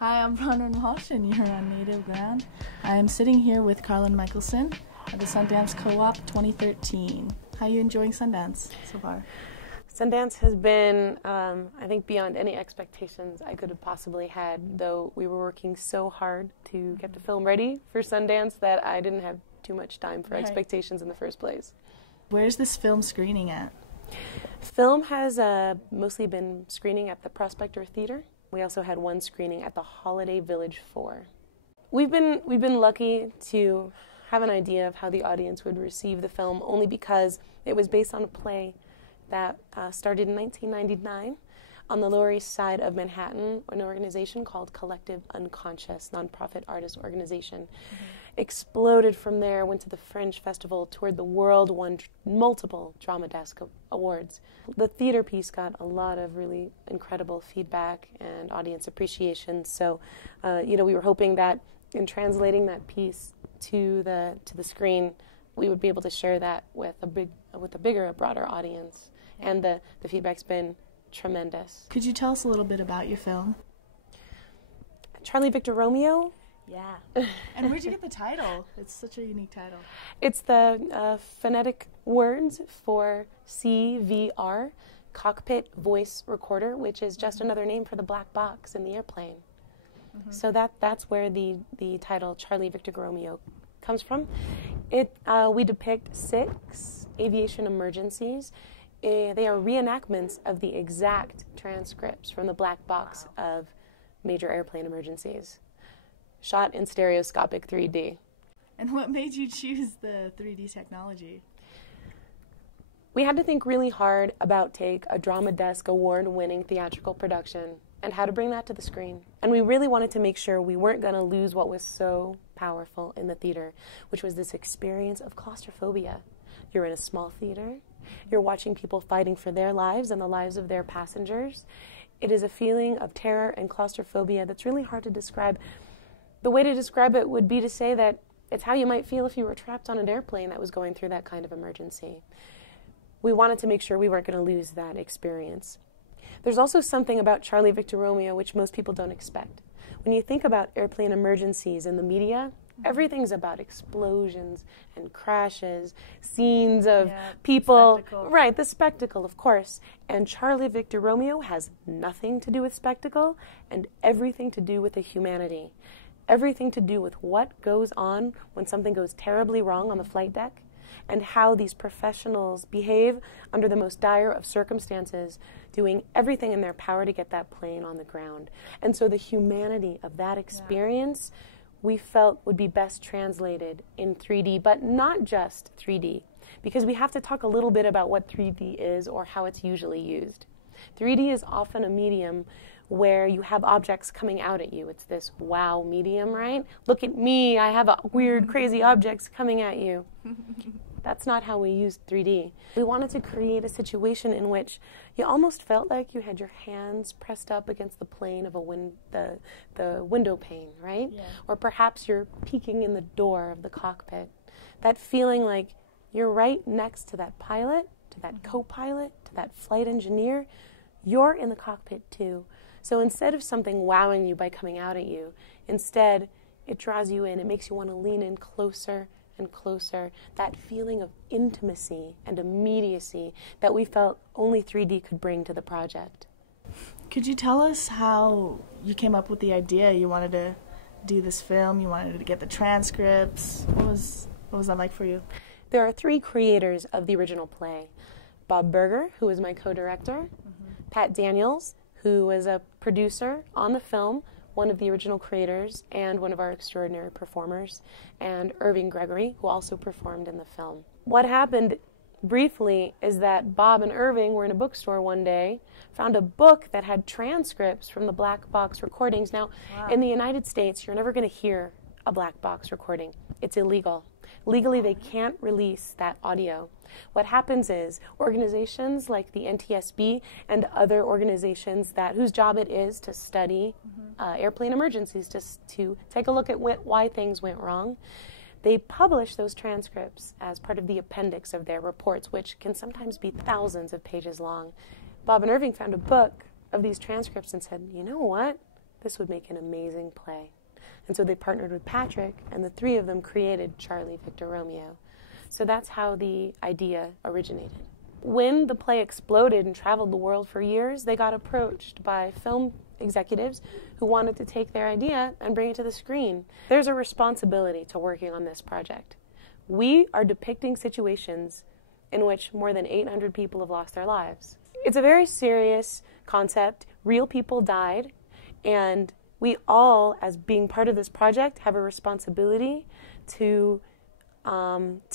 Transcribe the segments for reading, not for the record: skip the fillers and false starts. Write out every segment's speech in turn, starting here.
Hi, I'm Bronwyn Walsh, and you're on Native Ground. I'm sitting here with Carlin Michelson at the Sundance Co-op 2013. How are you enjoying Sundance so far? Sundance has been, I think, beyond any expectations I could have possibly had, though we were working so hard to get the film ready for Sundance that I didn't have too much time for expectations in the first place. Where's this film screening at? Film has mostly been screening at the Prospector Theater. We also had one screening at the Holiday Village 4. We've been lucky to have an idea of how the audience would receive the film, only because it was based on a play that started in 1999 on the Lower East Side of Manhattan, an organization called Collective Unconscious, nonprofit artist organization. Exploded from there, went to the Fringe Festival, toured the world, won multiple Drama Desk awards. The theater piece got a lot of really incredible feedback and audience appreciation. So, we were hoping that in translating that piece to the screen, we would be able to share that with a bigger, broader audience. And the feedback's been tremendous. Could you tell us a little bit about your film? Charlie Victor Romeo. Yeah. And where'd you get the title? It's such a unique title. It's the phonetic words for CVR, cockpit voice recorder, which is just another name for the black box in the airplane. So that's where the title Charlie Victor Romeo comes from. We depict 6 aviation emergencies. They are reenactments of the exact transcripts from the black box of major airplane emergencies, shot in stereoscopic 3D. And what made you choose the 3D technology? We had to think really hard about take a Drama Desk award-winning theatrical production and how to bring that to the screen. And we really wanted to make sure we weren't going to lose what was so powerful in the theater, which was this experience of claustrophobia. You're in a small theater. You're watching people fighting for their lives and the lives of their passengers. It is a feeling of terror and claustrophobia that's really hard to describe. The way to describe it would be to say that it's how you might feel if you were trapped on an airplane that was going through that kind of emergency. We wanted to make sure we weren't going to lose that experience. There's also something about Charlie Victor Romeo which most people don't expect. When you think about airplane emergencies in the media, everything's about explosions and crashes, scenes of people. Spectacle. Right, the spectacle, of course. And Charlie Victor Romeo has nothing to do with spectacle and everything to do with the humanity. Everything to do with what goes on when something goes terribly wrong on the flight deck and how these professionals behave under the most dire of circumstances, doing everything in their power to get that plane on the ground. And so the humanity of that experience we felt would be best translated in 3D, but not just 3D, because we have to talk a little bit about what 3D is or how it's usually used. 3D is often a medium where you have objects coming out at you. It's this wow medium, right? Look at me, I have weird, crazy objects coming at you. That's not how we use 3D. We wanted to create a situation in which you almost felt like you had your hands pressed up against the plane of the window pane, right? Yeah. Or perhaps you're peeking in the door of the cockpit. That feeling like you're right next to that pilot, to that co-pilot, to that flight engineer. You're in the cockpit too. So instead of something wowing you by coming out at you, instead it draws you in. It makes you want to lean in closer and closer, that feeling of intimacy and immediacy that we felt only 3D could bring to the project. Could you tell us how you came up with the idea? You wanted to do this film, you wanted to get the transcripts. What was that like for you? There are 3 creators of the original play. Bob Berger, who was my co-director, Pat Daniels, who was a producer on the film, one of the original creators and one of our extraordinary performers, and Irving Gregory, who also performed in the film. What happened briefly is that Bob and Irving were in a bookstore one day, found a book that had transcripts from the black box recordings. Now, in the United States, you're never going to hear a black box recording. It's illegal. Legally, they can't release that audio. What happens is organizations like the NTSB and other organizations whose job it is to study airplane emergencies, to take a look at why things went wrong, they publish those transcripts as part of the appendix of their reports, which can sometimes be thousands of pages long. Bob and Irving found a book of these transcripts and said, you know what? this would make an amazing play. And so they partnered with Patrick, and the three of them created Charlie, Victor, Romeo. So that's how the idea originated. When the play exploded and traveled the world for years, they got approached by film executives who wanted to take their idea and bring it to the screen. There's a responsibility to working on this project. We are depicting situations in which more than 800 people have lost their lives. It's a very serious concept. Real people died, and we all, as being part of this project, have a responsibility to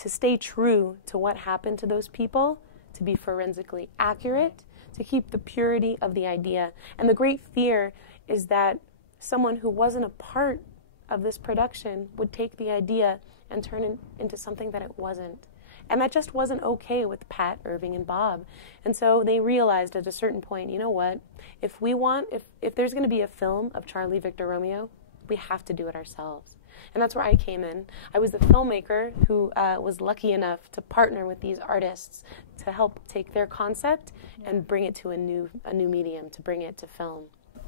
stay true to what happened to those people, to be forensically accurate, to keep the purity of the idea. And the great fear is that someone who wasn't a part of this production would take the idea and turn it into something that it wasn't. And that just wasn't okay with Pat, Irving, and Bob. And so they realized at a certain point, you know what, if there's going to be a film of Charlie, Victor, Romeo, we have to do it ourselves. And that's where I came in. I was the filmmaker who was lucky enough to partner with these artists to help take their concept and bring it to a new medium, to bring it to film.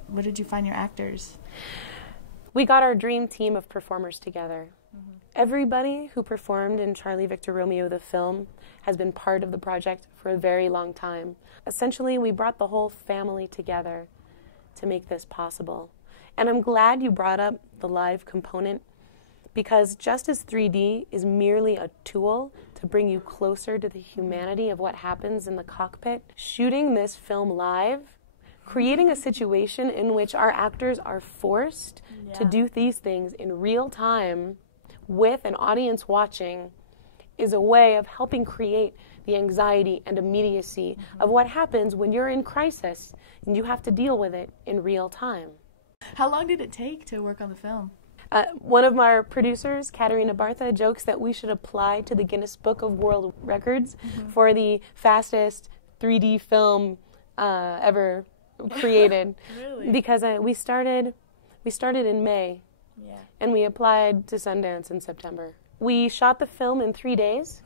Where did you find your actors? We got our dream team of performers together. Everybody who performed in Charlie, Victor, Romeo, the film, has been part of the project for a very long time. Essentially, we brought the whole family together to make this possible. And I'm glad you brought up the live component, because just as 3D is merely a tool to bring you closer to the humanity of what happens in the cockpit, shooting this film live, creating a situation in which our actors are forced to do these things in real time with an audience watching is a way of helping create the anxiety and immediacy of what happens when you're in crisis and you have to deal with it in real time. How long did it take to work on the film? One of our producers, Katerina Bartha, jokes that we should apply to the Guinness Book of World Records for the fastest 3D film ever created. Really? Because we started in May. Yeah. And we applied to Sundance in September. We shot the film in 3 days.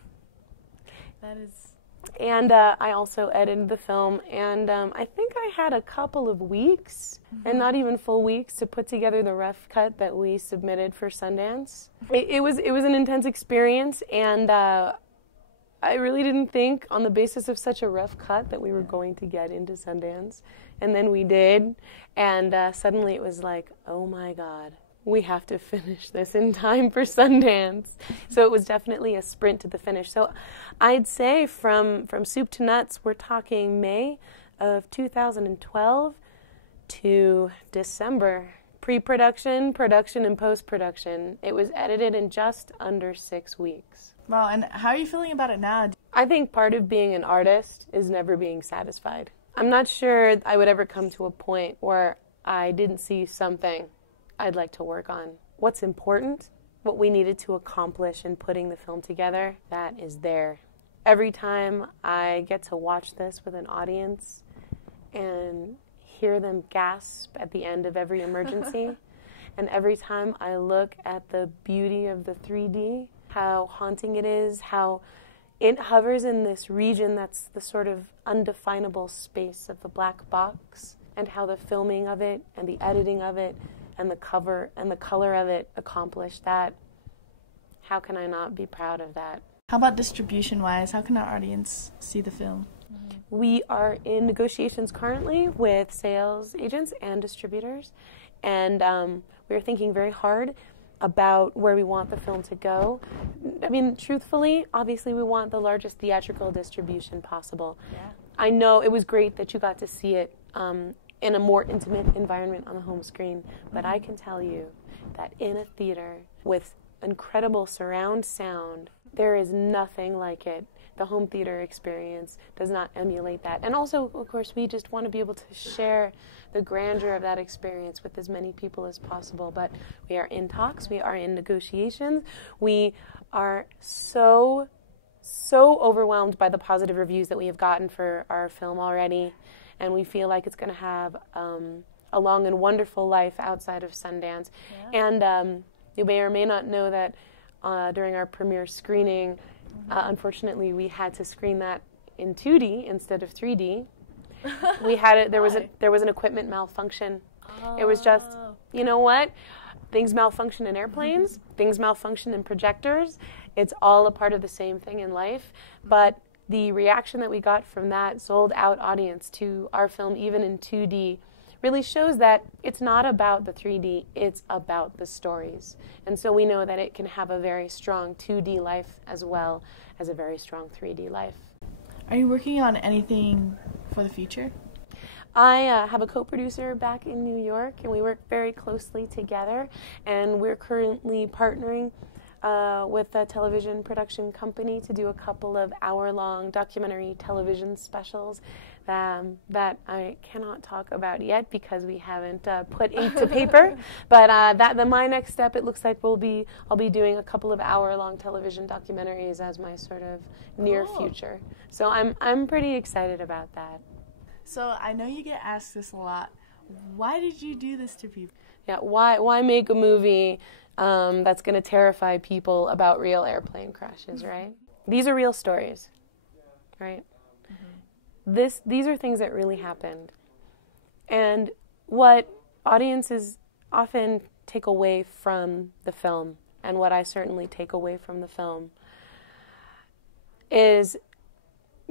That is... And I also edited the film, and I think I had a couple of weeks, and not even full weeks, to put together the rough cut that we submitted for Sundance. It was an intense experience, and I really didn't think on the basis of such a rough cut that we were going to get into Sundance. And then we did, and suddenly it was like, oh my God, we have to finish this in time for Sundance. So it was definitely a sprint to the finish. So I'd say from soup to nuts, we're talking May of 2012 to December. Pre-production, production, and post-production. It was edited in just under 6 weeks. Wow, and how are you feeling about it now? I think part of being an artist is never being satisfied. I'm not sure I would ever come to a point where I didn't see something I'd like to work on. What's important, what we needed to accomplish in putting the film together, that is there. Every time I get to watch this with an audience and hear them gasp at the end of every emergency, and every time I look at the beauty of the 3D, how haunting it is, how it hovers in this region that's the sort of undefinable space of the black box, and how the filming of it and the editing of it and the cover and the color of it accomplished that. How can I not be proud of that? How about distribution-wise? How can our audience see the film? We are in negotiations currently with sales agents and distributors, and we're thinking very hard about where we want the film to go. I mean, truthfully, obviously we want the largest theatrical distribution possible. Yeah. I know it was great that you got to see it in a more intimate environment on the home screen, but I can tell you that in a theater with incredible surround sound, there is nothing like it. The home theater experience does not emulate that. And also, of course, we just want to be able to share the grandeur of that experience with as many people as possible. But we are in talks, we are in negotiations. We are so overwhelmed by the positive reviews that we have gotten for our film already. And we feel like it's going to have a long and wonderful life outside of Sundance. Yeah. And you may or may not know that during our premiere screening, unfortunately, we had to screen that in 2D instead of 3D. We had it. There was an equipment malfunction, It was just, you know what? Things malfunction in airplanes, things malfunction in projectors. It's all a part of the same thing in life. But the reaction that we got from that sold-out audience to our film, even in 2D, really shows that it's not about the 3D, it's about the stories. And so we know that it can have a very strong 2D life as well as a very strong 3D life. Are you working on anything for the future? I have a co-producer back in New York, and we work very closely together, and we're currently partnering with a television production company to do a couple of hour-long documentary television specials that I cannot talk about yet because we haven't put ink to paper. But my next step, it looks like I'll be doing a couple of hour-long television documentaries as my sort of near future. So I'm pretty excited about that. So I know you get asked this a lot. Why did you do this to people? Yeah, why make a movie that's going to terrify people about real airplane crashes, right? These are real stories, right? Mm-hmm. These are things that really happened. And what audiences often take away from the film, and what I certainly take away from the film, is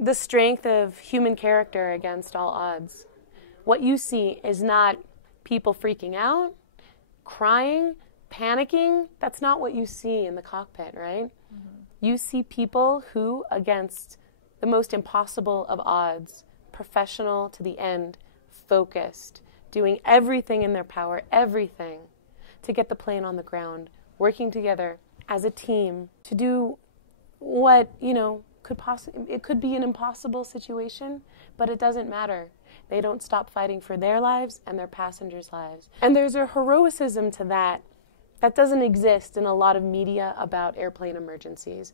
the strength of human character against all odds. What you see is not people freaking out, crying, panicking. That's not what you see in the cockpit, right? Mm-hmm. You see people who, against the most impossible of odds, professional to the end, focused, doing everything in their power, everything, to get the plane on the ground, working together as a team to do what, it could be an impossible situation, but it doesn't matter. They don't stop fighting for their lives and their passengers' lives. And there's a heroicism to that doesn't exist in a lot of media about airplane emergencies.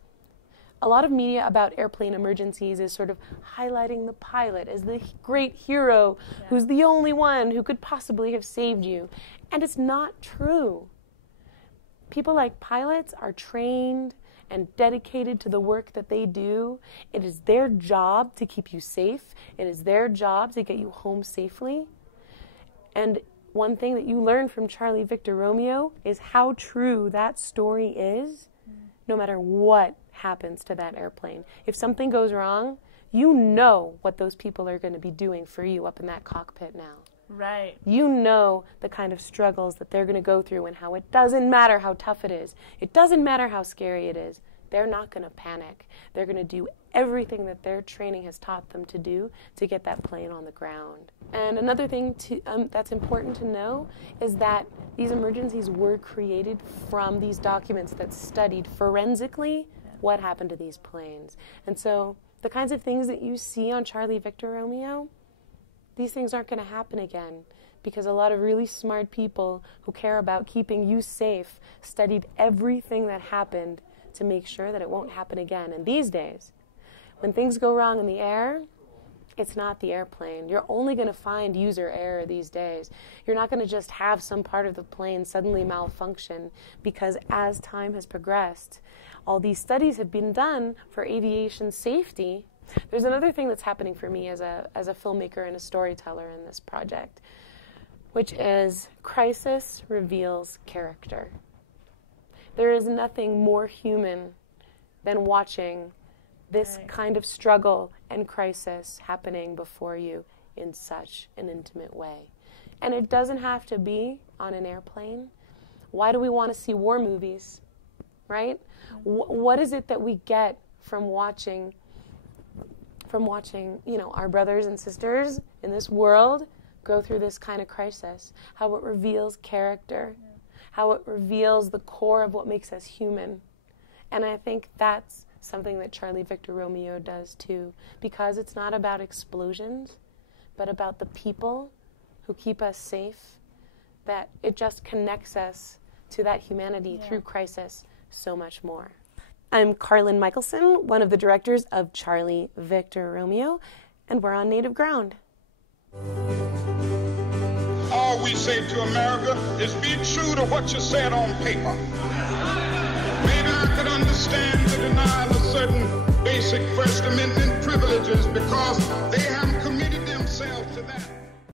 A lot of media about airplane emergencies is sort of highlighting the pilot as the great hero who's the only one who could possibly have saved you. And it's not true. People like pilots are trained and dedicated to the work that they do. It is their job to keep you safe. It is their job to get you home safely. And one thing that you learn from Charlie Victor Romeo is how true that story is, no matter what happens to that airplane. If something goes wrong, you know what those people are going to be doing for you up in that cockpit now. Right. You know the kind of struggles that they're going to go through and how it doesn't matter how tough it is. It doesn't matter how scary it is. They're not going to panic. They're going to do everything that their training has taught them to do to get that plane on the ground. And another thing that's important to know is that these emergencies were created from these documents that studied forensically what happened to these planes. And so the kinds of things that you see on Charlie Victor Romeo, these things aren't going to happen again because a lot of really smart people who care about keeping you safe studied everything that happened to make sure that it won't happen again. And these days, when things go wrong in the air, it's not the airplane. You're only going to find user error these days. You're not going to just have some part of the plane suddenly malfunction because as time has progressed, all these studies have been done for aviation safety. There's another thing that's happening for me as a filmmaker and a storyteller in this project, which is crisis reveals character. There is nothing more human than watching this kind of struggle and crisis happening before you in such an intimate way. And it doesn't have to be on an airplane. Why do we want to see war movies, right? What is it that we get from watching, our brothers and sisters in this world go through this kind of crisis? How it reveals character, how it reveals the core of what makes us human. And I think that's something that Charlie Victor Romeo does too, because it's not about explosions, but about the people who keep us safe, that it just connects us to that humanity through crisis so much more. I'm Carlin Michelson, one of the directors of Charlie Victor Romeo, and we're on native ground. All we say to America is be true to what you said on paper. Maybe I could understand the denial of certain basic First Amendment privileges because they have